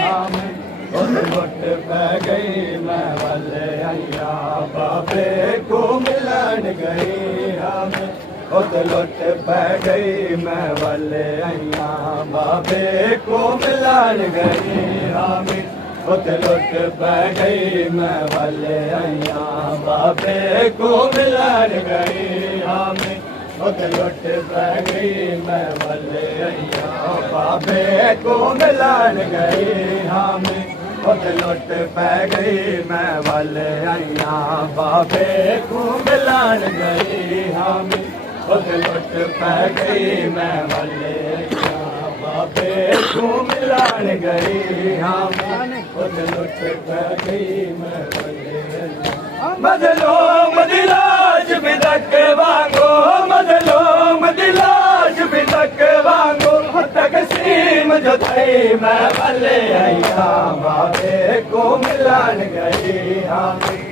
हमें लुट पै गई मैं वाले अया बाबे को मिलन गई हमें लुट पै गई मैं वाले अया बाबे को मिलन गई हमें लुट पै गई मैं वाले अया बाबे को मिलन गई हमें लुट पै गई मैं वाले अया बाबे को मिलन गई हमें लुट पै गई मैं वाले अया बाबे को मिलन गई हमें लुट पै गई मैं वाले अया बाबे को मिलन गई हमें लुट पै गई मैं वाले मजलूम दिलाज बिदक वांगो मजलूम दिलाज बिदक वांगो तकसीम जो थई मैं वाले अया बाबे को मिलन गई हमें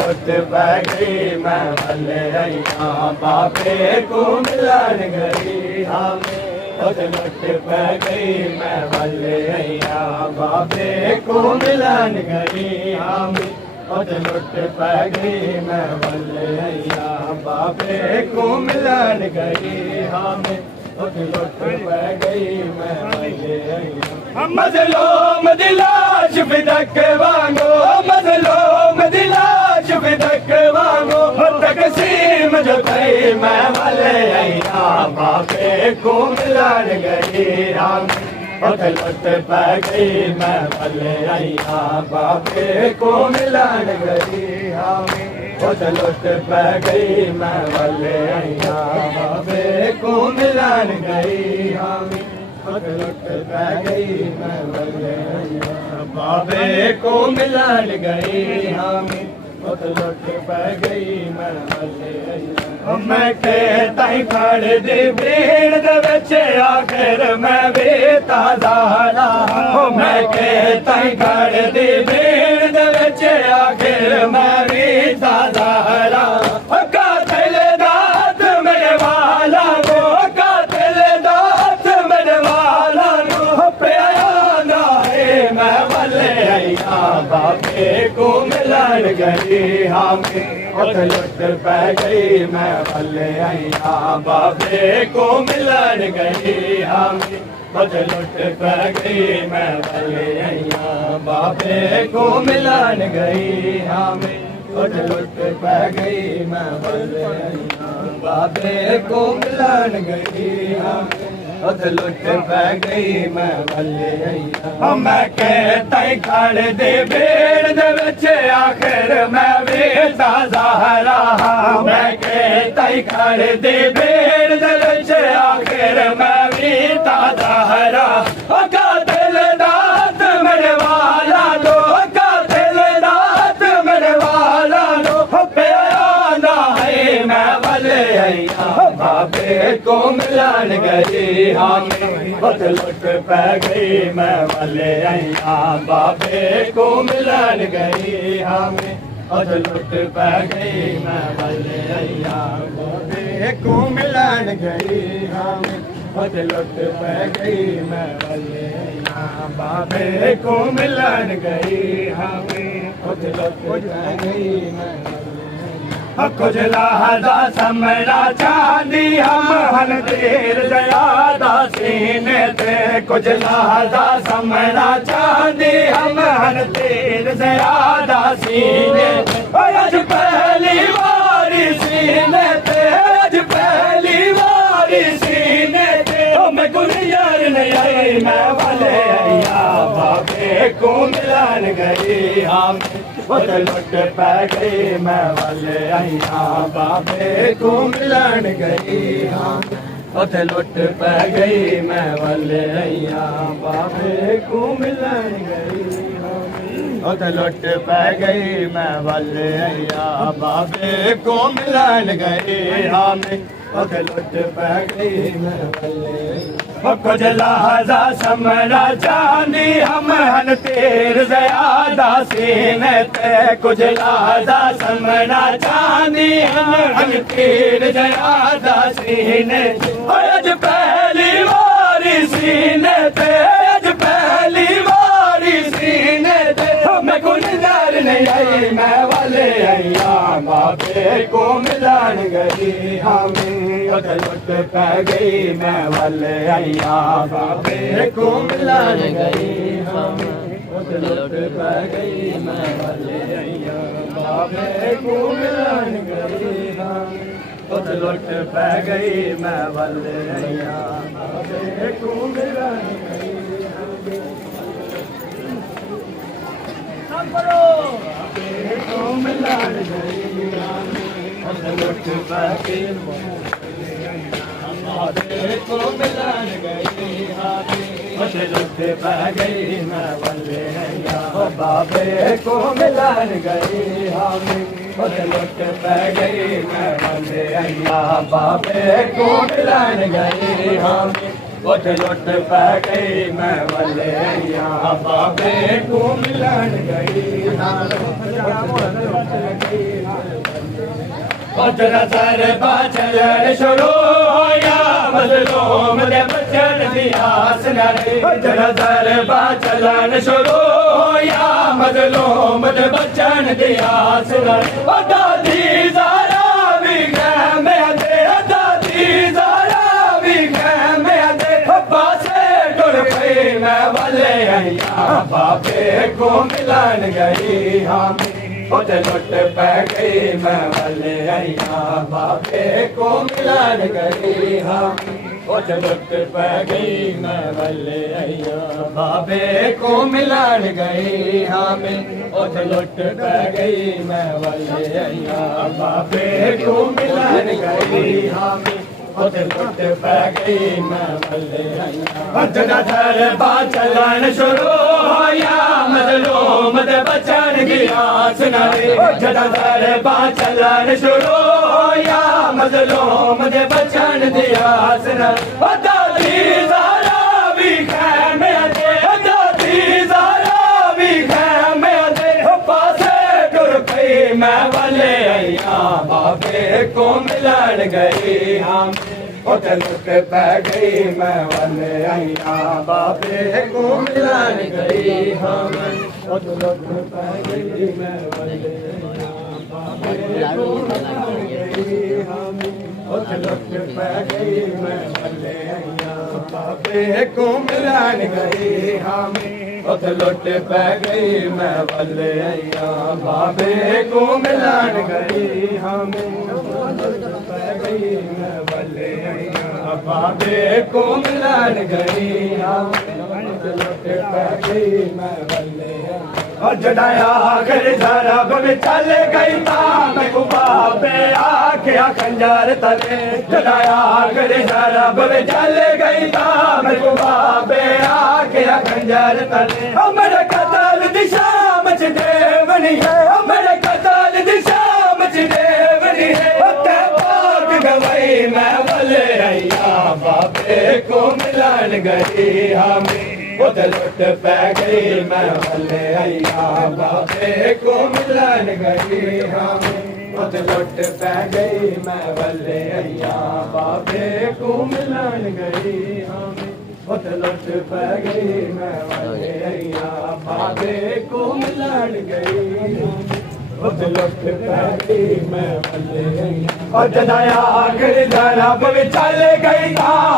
लुट पै गई मैं वाले अया बाबे को मिलन गई हमें लुट पै गई मैं वाले अया बाबे को मिलन गई हमें लुट पै गई मैं वाले अया बाबे को मिलन गई हमें लुट पै गई मैं वाले अया मजलूम दिलाज बिदक वांगो मजलूम दिलाज बिदक वांगो तकसीम जो थई मैं वाले अया बाबे को मिलन गई हमें लुट पै गई मैं वाले अया बाबे को मिलन गई हमें लुट पै गई मैं वाले अया बाबे को मिलन गई हमें लुट पै गई मैं वाले अया बाबे को मिलन गई हमें लुट पै गई मैं वाले अया मैं के ताई खड़ दी भीड़ दे विच आखिर मैं भी ताज़ा रहा मैं के ताई खड़ दी भीड़ दे विच आखिर मैं भी ताज़ा रहा कातिल दात मेरे वाला गो कातिल दात मेरे वाला गो प्यारा है मैं वाले अया बाबे को मिलन गई हमें लुट पै गई मैं वाले अया बाबे को मिलन गई हमें लुट पै गई मैं वाले अया बाबे को मिलन गई हमें लुट पै गई मैं वाले अया बाबे को मिलन गई हमें लुट पै गई मैं वाले अया मैं के ताई खड़ दे भीड़ दे विच आखिर मैं भी ताज़ा रहा मैं के ताई खड़ दे भीड़ दे विच आखिर मैं भी ताज़ा रहा कातिल दात मेरे वाला दो कातिल दात मेरे वाला दो प्यारा है मैं वाले अया बाबे को मिलन गई हमें लुट पै गई मैं वाले अया बाबे को मिलन गई हमें लुट पै गई मैं वाले अया बाबे को मिलन गई हमें लुट पै गई मैं वाले अया बाबे को मिलन गई हमें लुट पै गई मैं कुछ लहदा समरा चांदी हम हन देर जयादा सीने थे कुछ लहदा समरा चांदी हम हन देर जयादा सीने आज पहली बारी सीने थे आज पहली बारी सीने थे मैं कुल यार नहीं आई मैं वाले अया बाबे को मिलन गई हम लुट पै गई मैं वाले अया बाबे को मिलन गई हम लुट पै गई मैं वाले अया बाबे को मिलन गई लुट पै गई मैं वाले अया बाबे को मिलन गई हमें लुट पै गई मैं वाले कुछ लहजा समरा चांदी हम हन तेर ज्यादा सीने ते कुछ लहजा समरा चांदी हम हन तेर ज्यादा सीने आज पहली बारी सीने ते आज पहली बार को मिलन गई हमें उठ लुट पै गई मैं वल्ले आइया बाबे को मिलन गई हमें उठ लुट पै गई मैं वल्ले आइया बाबे को मिलन गई हमें उठ लुट पै गई मैं वल्ले आइया बाबे को मिलन गई बाबे को मिलन गई उठ लुट पै गई बाबे को मिलन गई उठ लुट पै गई मैं वल्ले आइया बाबे को मिलन गई हमें उठ लुट पै गई मैं वल्ले आइया बाबे को मिलन गई हमें उठ लुट पै गई मैं वल्ले आइया बाबे को मिलन गई नजर बाचलन शुरू होया मजलूम दे बचन दी आस नाले नजर बाचलन शुरू होया मजलूम दे बचन दी आस नाले ओ दादी ज़ारा भी मैं दे दादी ज़ारा भी मैं दे पासे टुर गई मैं वल्ले आइया बाबे को मिलन गई हमें उठ लुट पै गई मैं वल्ले आइया बाबे को मिलन गई हमें उठ लुट पै गई मैं वल्ले आइया बाबे को मिलन गई हमें उठ लुट पै गई मैं वल्ले आइया बाबे को मिलन गई हमें उठ लुट पै गई मैं वल्ले आइया नजर बाचलन शुरू होया मजलूम दे बचन दी आस नाले नजर बाचलन शुरू होया मजलूम दे बचन दी आस नाले दादी ज़ारा भी मैं दे दादी ज़ारा भी मैं दे पासे टुर गई मैं वल्ले आइया बाबे को मिलन गई हम उठ लुट पै गई मैं वल्ले आइया बाबे को मिलन गई हम उठ लुट पै गई मैं वल्ले आइया बाबे को मिलन गई हम उठ लुट पै गई मैं वल्ले आइया बाबे को मिलन गई हमें उठ लुट पै गई मैं वल्ले आइया बाबे को मिलन गई हमें पै गई मैं वल्ले आइया बाबे को मिलन गई हमें उठ लुट पै गई मैं वल्ले और जड़ाया घर जरा बन चल गई मैं को बाबे आके खंजर तले जड़ाया घर जरा बन चल गई मैं को बाबे आके खंजर तले मेरे कतल दिशा मच देवनी है मेरे कतल दिशा मच देवनी है भाग गई मैं वल्ले आइया बाबे को मिलन गई हमें उठ लुट पै गई मैं वल्ले आइया बाबे को मिलन गई हमें उठ लुट पै गई मैं वल्ले आइया बाबे को मिलन गई हमें उठ लुट पै गई मैं वल्ले आइया बाबे को मिलन गई उठ लुट पै गई मैं वल्ले आइया और जनाया गिर जरा बवे चल गई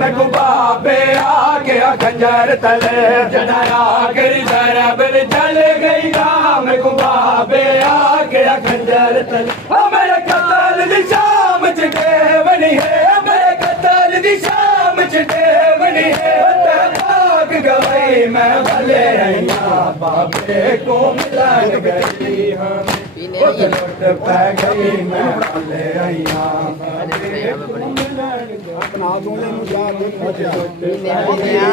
मैं को बाबे आके खंजर तले जनाया गिर जरा बवे चल गई मैं को बाबे आके खंजर तले मेरे कतल दी शाम च देवनी है मेरे कतल दी शाम च देवनी है भाग गई मैं वल्ले आइया बाबे को मिलन गई हमें उठ लुट पै गई मैं वल्ले आइया बाबे को मिलन गई अपना दोले नु जा उठ लुट पै गई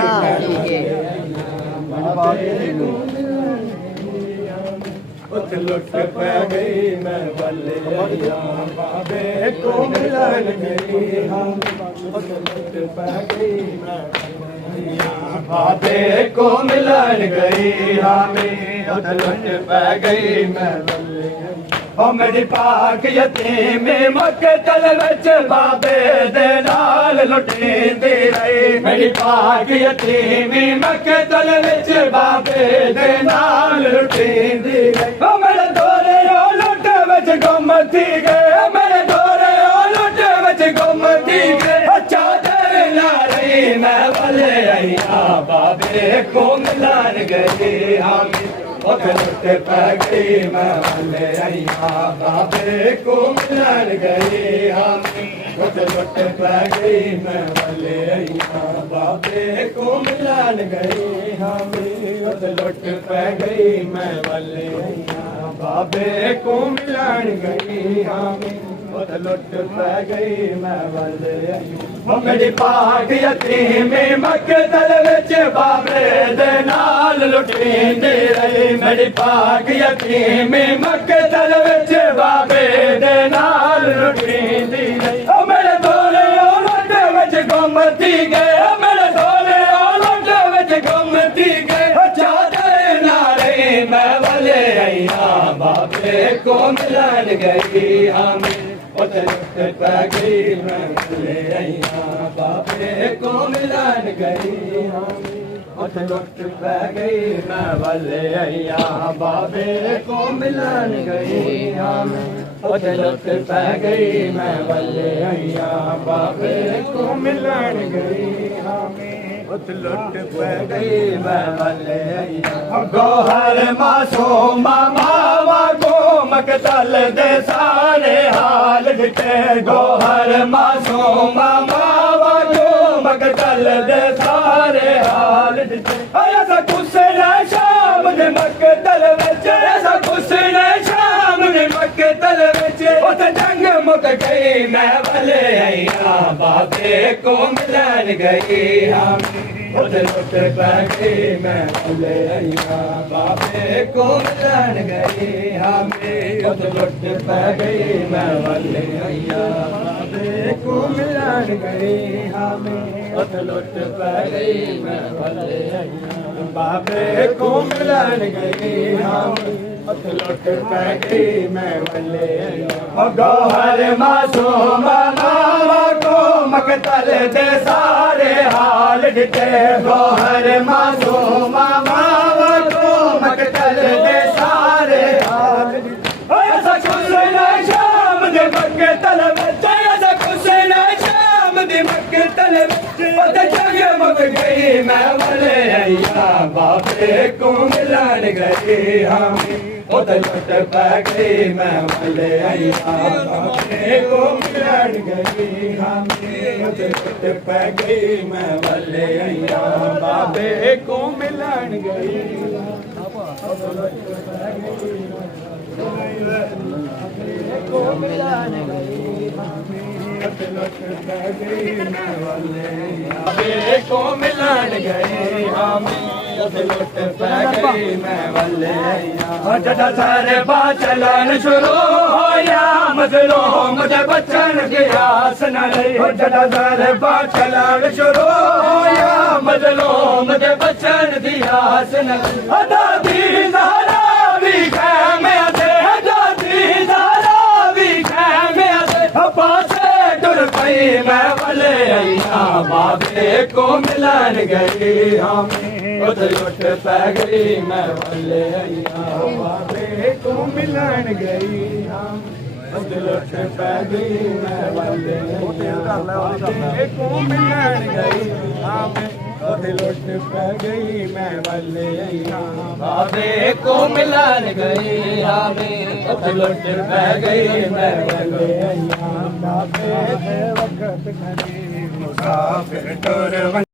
उठ लुट पै गई मैं वल्ले आइया बाबे को मिलन गई हम उठ लुट पै गई मैं बाबे को मिलन गई हमें उठ लुट पै गई मैं वल्ले मेरी पाक यतीम मकतल विच बाबे दे नाल लुटींदी रही मेरी पाक यतीम मकतल विच बाबे दे नाल लुटींदी रही मेरे दोरे लुट विच गुम थी गए मेरे मिलन गई हामी उथे लुट पै गई मैं वाले आईया बाबे को मिलन गई हामी उथे लुट पै गई मैं वाले आईया बाबे को मिलन गई हामी उथे लुट पै गई मैं वाले आईया बाबे को मिलन गई हामी उथे लुट पै गई मैं वाले आईया मेरी पाग यतीम मकतल विच बाबे दे नाल लुटींदी रही मेरी पाग यतीम मकतल विच बाबे दे नाल लुटींदी रही ओ मेरे दोले लुट विच गुमती गए ओ मेरे दोले लुट विच गुमती गए चादर नाले मैं वाले आईया बाबे को मिलन गई हामी उथे लुट पै गई मैं वाले आईया बाबे को मिलन गई हामी उथे लुट पै गई मैं वाले आईया बाबे को मिलन गई हामी उथे लुट पै गई मैं वाले आईया बाबे को मिलन गई हामी उथे लुट पै गई मैं वाले आईया गोहर मासूम मामा को मकतल दे सारे हाल दिते गोहर मासूम मामा को मकतल दे सारे हाल दिते ऐसा कुछ न शाम दे मकतल विच ऐसा कुछ न शाम दे मकतल विच उथे जंग मुक गई मैं वाले आईया बाबे को मिलन गई हामी उथे लुट पै गई मैं वाले आईया बाबे को मिलन गई हामी उथे लुट पै गई मैं वाले आईया बाबे को मिलन गई हामी उथे लुट पै गई मैं वाले आईया बाबे को मिलन गई हामी उथे लुट पै गई मैं वाले आईया गोहर मासूम मामा को मकतल दे सारे हाल दिते गोहर मासूम मामा को मकतल दे सारे हाल दिते ऐसा कुछ न शाम दे मकतल विच ऐसा कुछ न शाम दे मकतल विच उथे जग मुक गई मैं वाले आईया बाबे को मिलन गई हामी उथे लुट पै गई मैं वाले आईया बाबे को मिलन गई हामी उथे लुट पै गई मैं वाले आईया बाबे को मिलन गई उथे लुट पै गई को मिलन गई उथे लुट पै गई मैं वाले बाबे को मिलन गई हामी उथे लुट पै गई मैं वाले आईया जदा सारे चलन शुरू होया मजलूम मुझे बचन की आस न रही जदा सारे चलन शुरू होया मजलूम मुझे बचन की आस न दादी ज़हरा भी खैमे से दादी ज़हरा भी खैमे से पासे टुर पई मैं वाले आईया बाबे को मिलन गई हामी उथे लुट पै गई मैं वाले आईया बाबे को मिलन गई हामी उथे लुट पै गई मैं वाले आईया बाबे को मिलन गई हामी उथे लुट पै गई मैं वाले आईया बाबे को मिलन गई हामी उथे लुट पै गई मैं वाले आईया बाबे दे वक्त खड़ी मुसाफिर टुर